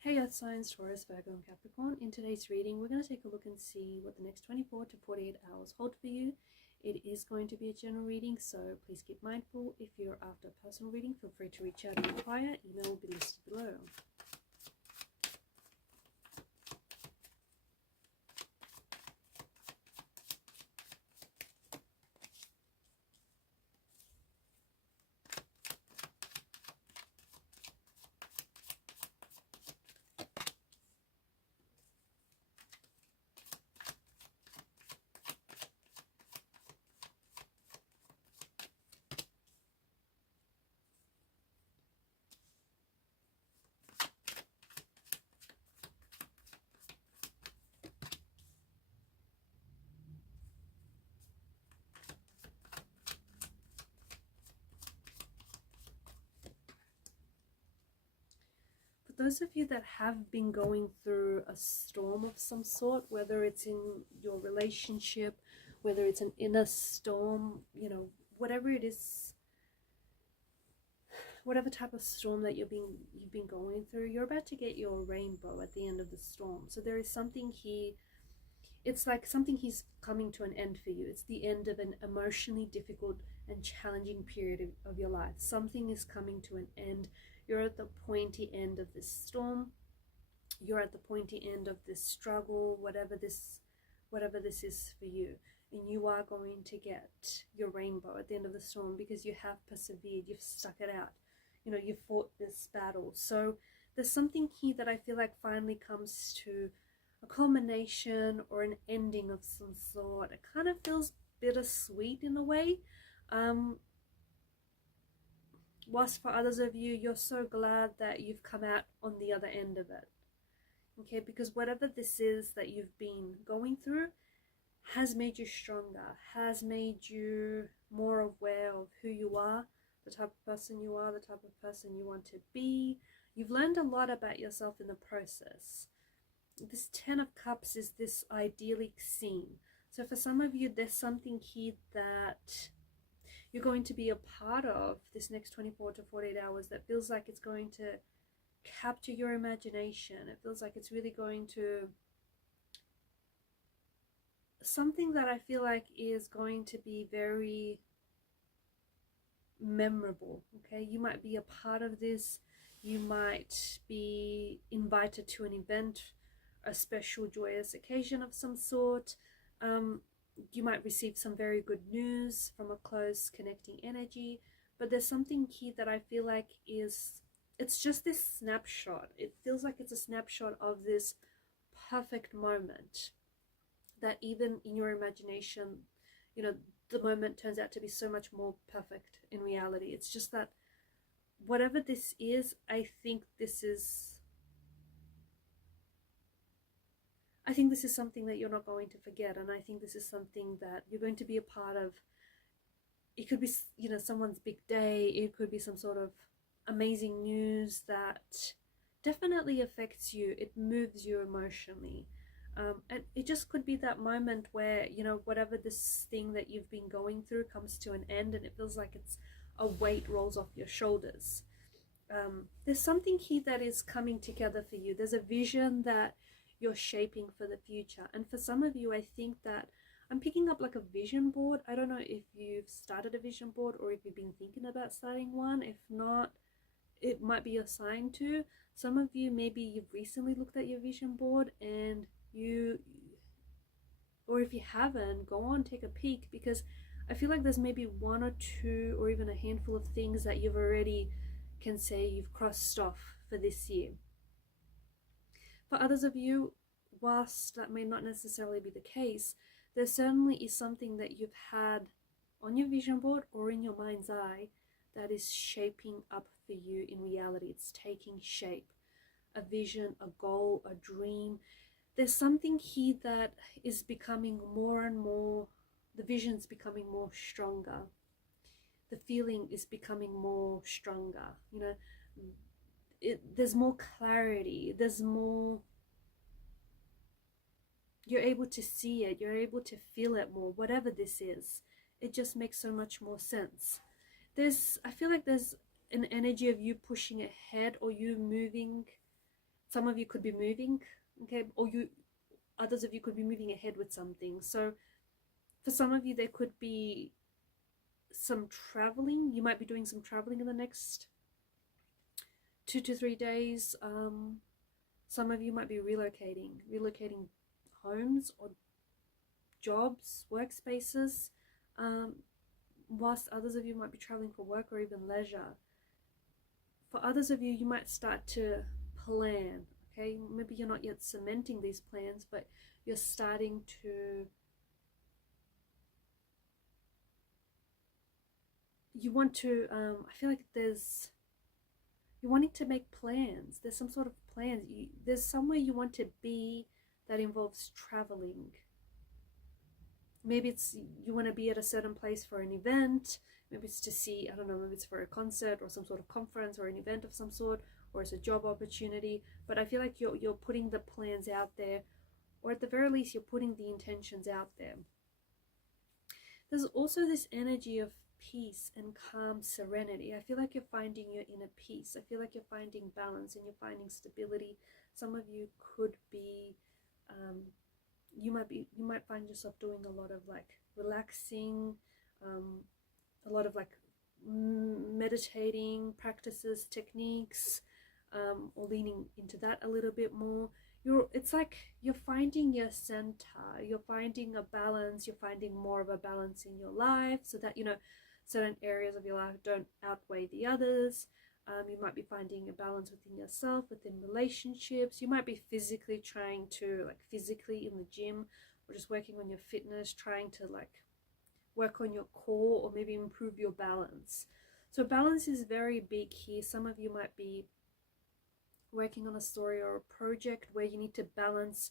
Hey Earth signs, Taurus, Virgo and Capricorn. In today's reading, we're going to take a look and see what the next 24 to 48 hours hold for you. It is going to be a general reading, so please keep mindful. If you're after a personal reading, feel free to reach out and inquire. Email will be listed below. Those of you that have been going through a storm of some sort, whether it's in your relationship, whether it's an inner storm, whatever it is, whatever type of storm that you've been going through, you're about to get your rainbow at the end of the storm. So there is something here. It's like something is coming to an end for you. It's the end of an emotionally difficult and challenging period of your life. Something is coming to an end. You're at the pointy end of this storm. You're at the pointy end of this struggle, whatever this is for you. And you are going to get your rainbow at the end of the storm because you have persevered, you've stuck it out. You fought this battle. So there's something here that I feel like finally comes to a culmination or an ending of some sort. It kind of feels bittersweet in a way. Whilst for others of you, you're so glad that you've come out on the other end of it. Okay, because whatever this is that you've been going through has made you stronger, has made you more aware of who you are, the type of person you are, the type of person you want to be. You've learned a lot about yourself in the process. This 10 of Cups is this idyllic scene. So for some of you, there's something here that you're going to be a part of this next 24 to 48 hours that feels like it's going to capture your imagination. It feels like it's really going to... something that I feel like is going to be very memorable. Okay, you might be a part of this. You might be invited to an event, a special joyous occasion of some sort. You might receive some very good news from a close connecting energy, but there's something here that I feel like it's just this snapshot. It feels like it's a snapshot of this perfect moment that even in your imagination, the moment turns out to be so much more perfect in reality. It's just that whatever this is, I think this is something that you're not going to forget, and I think this is something that you're going to be a part of. It could be, someone's big day. It could be some sort of amazing news that definitely affects you. It moves you emotionally. And it just could be that moment where, whatever this thing that you've been going through comes to an end and it feels like it's a weight rolls off your shoulders. There's something here that is coming together for you. There's a vision that you're shaping for the future. And for some of you, I think that I'm picking up like a vision board. I don't know if you've started a vision board or if you've been thinking about starting one. If not, it might be your sign to. Some of you, maybe you've recently looked at your vision board and or if you haven't, go on, take a peek, because I feel like there's maybe one or two or even a handful of things that you've already can say you've crossed off for this year. For others of you, whilst that may not necessarily be the case, there certainly is something that you've had on your vision board or in your mind's eye that is shaping up for you in reality. It's taking shape. A vision, a goal, a dream. There's something here that is becoming more and more, the vision's becoming more stronger. The feeling is becoming more stronger. There's more clarity. There's more, you're able to see it. You're able to feel it more. Whatever this is, it just makes so much more sense. I feel like there's an energy of you pushing ahead or you moving Some of you could be moving, okay, or others of you could be moving ahead with something. So for some of you, there could be some traveling. You might be doing some traveling in the next 2 to 3 days. Some of you might be relocating homes or jobs, workspaces, whilst others of you might be traveling for work or even leisure. For others of you, you might start to plan, okay? Maybe you're not yet cementing these plans, but you're starting to, you want to, I feel like you're wanting to make plans. There's some sort of plans. There's somewhere you want to be that involves traveling. Maybe it's you want to be at a certain place for an event. Maybe it's to see, I don't know, maybe it's for a concert or some sort of conference or an event of some sort, or it's a job opportunity. But I feel like you're putting the plans out there, or at the very least you're putting the intentions out there. There's also this energy of peace and calm serenity. I feel like you're finding your inner peace. I feel like you're finding balance and you're finding stability. Some of you could be you might find yourself doing a lot of like relaxing, a lot of like meditating practices, techniques, or leaning into that a little bit more. It's like you're finding your center, you're finding a balance, you're finding more of a balance in your life, so that, you know, certain areas of your life don't outweigh the others. You might be finding a balance within yourself, within relationships. You might be physically trying to, like physically in the gym, or just working on your fitness, trying to like work on your core, or maybe improve your balance. So balance is very big here. Some of you might be working on a story or a project where you need to balance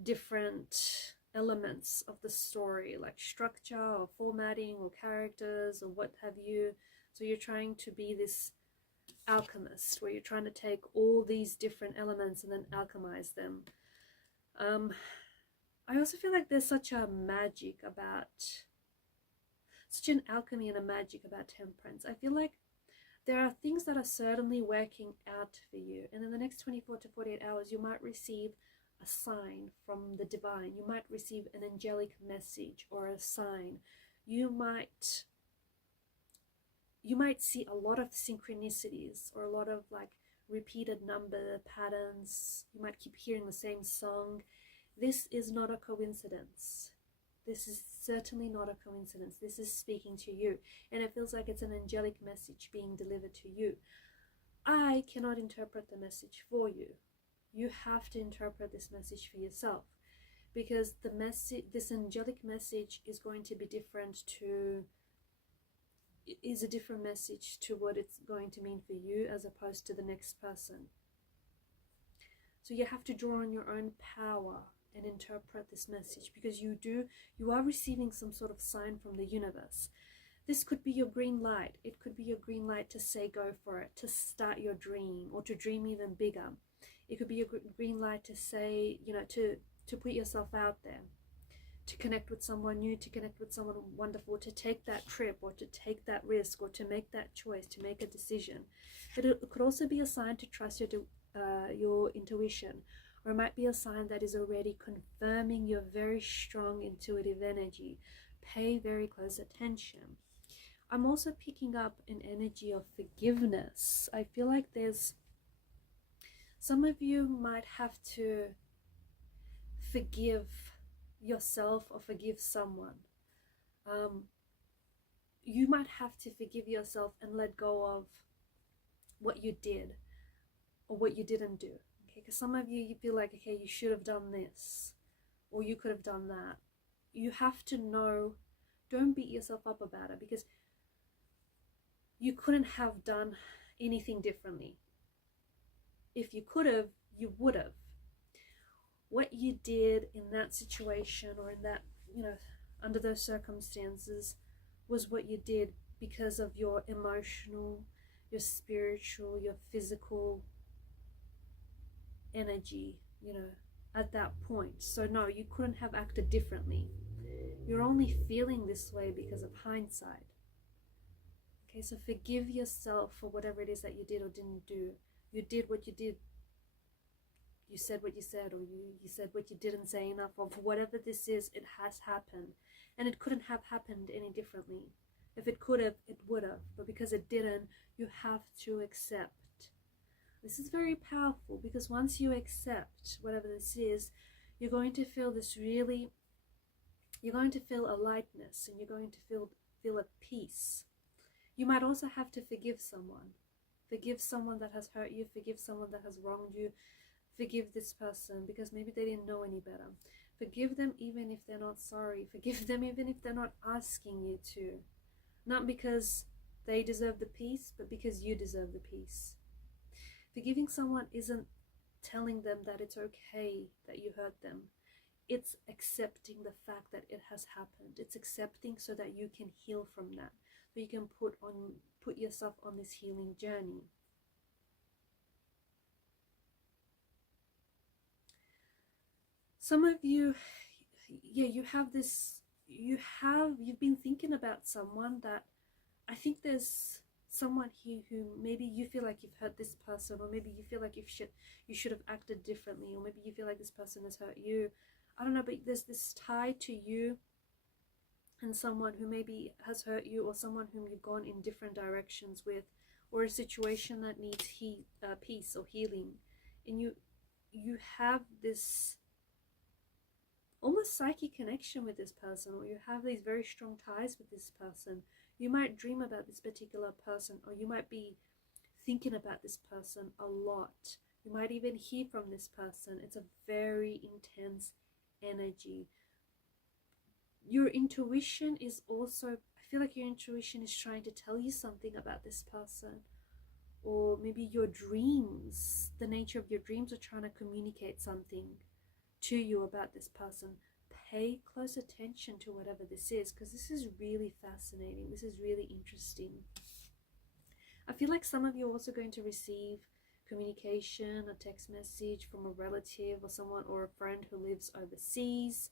different elements of the story, like structure or formatting or characters or what have you. So you're trying to be this alchemist, where you're trying to take all these different elements and then alchemize them. I also feel like there's such a magic about, such an alchemy and a magic about temperance. I feel like there are things that are certainly working out for you, and in the next 24 to 48 hours you might receive a sign from the divine. You might receive an angelic message or a sign. You might see a lot of synchronicities, or a lot of like repeated number patterns. You might keep hearing the same song. This is not a coincidence. This is certainly not a coincidence. This is speaking to you, and it feels like it's an angelic message being delivered to you. I cannot interpret the message for you. You have to interpret this message for yourself, because the message, this angelic message, is going to be different to, is a different message to what it's going to mean for you as opposed to the next person. So you have to draw on your own power and interpret this message, because you are receiving some sort of sign from the universe. This could be your green light. It could be your green light to say go for it, to start your dream, or to dream even bigger. It could be your green light to say, you know, to put yourself out there, to connect with someone new, to connect with someone wonderful, to take that trip, or to take that risk, or to make that choice, to make a decision. But it could also be a sign to trust your intuition, or it might be a sign that is already confirming your very strong intuitive energy. Pay very close attention. I'm also picking up an energy of forgiveness. I feel like there's, some of you might have to forgive yourself or forgive someone. You might have to forgive yourself and let go of what you did or what you didn't do. Okay, because some of you feel like, okay, you should have done this, or you could have done that. You have to know, don't beat yourself up about it, because you couldn't have done anything differently. If you could have, you would have. What you did in that situation, or in that, you know, under those circumstances, was what you did because of your emotional, your spiritual, your physical energy, you know, at that point. So no, you couldn't have acted differently. You're only feeling this way because of hindsight. Okay, so forgive yourself for whatever it is that you did or didn't do. You did what you did you said what you said, or you said what you didn't say enough of. Whatever this is, it has happened, and it couldn't have happened any differently. If it could have, it would have, but because it didn't, you have to accept. This is very powerful, because once you accept whatever this is, you're going to feel this really, you're going to feel a lightness, and you're going to feel a peace. You might also have to forgive someone. Forgive someone that has hurt you, forgive someone that has wronged you, forgive this person because maybe they didn't know any better. Forgive them even if they're not sorry. Forgive them even if they're not asking you to. Not because they deserve the peace, but because you deserve the peace. Forgiving someone isn't telling them that it's okay that you hurt them. It's accepting the fact that it has happened. It's accepting so that you can heal from that. So you can put yourself on this healing journey. Some of you, yeah, you have this, you've been thinking about someone that, I think there's someone here who maybe you feel like you've hurt this person, or maybe you feel like you should have acted differently, or maybe you feel like this person has hurt you. I don't know, but there's this tie to you and someone who maybe has hurt you, or someone whom you've gone in different directions with, or a situation that needs peace or healing. And you have this almost psychic connection with this person, or you have these very strong ties with this person. You might dream about this particular person, or you might be thinking about this person a lot. You might even hear from this person. It's a very intense energy. Your intuition is also, I feel like your intuition is trying to tell you something about this person. Or maybe your dreams, the nature of your dreams are trying to communicate something to you about this person. Pay close attention to whatever this is, because this is really fascinating. This is really interesting. I feel like some of you are also going to receive communication, a text message from a relative or someone, or a friend who lives overseas.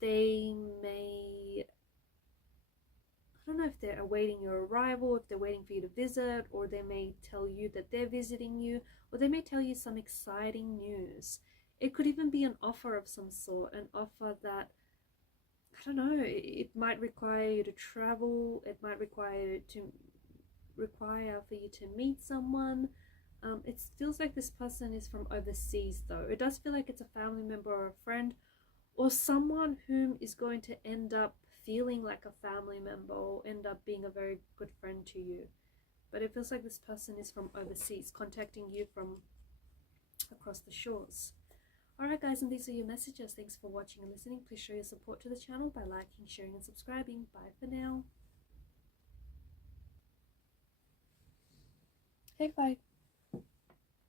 They may, I don't know if they're awaiting your arrival, if they're waiting for you to visit, or they may tell you that they're visiting you, or they may tell you some exciting news. It could even be an offer of some sort, an offer that, I don't know, it might require you to travel, it might require for you to meet someone. It feels like this person is from overseas though. It does feel like it's a family member or a friend, or someone whom is going to end up feeling like a family member, or end up being a very good friend to you. But it feels like this person is from overseas, contacting you from across the shores. Alright guys, and these are your messages. Thanks for watching and listening. Please show your support to the channel by liking, sharing and subscribing. Bye for now. Hey, bye.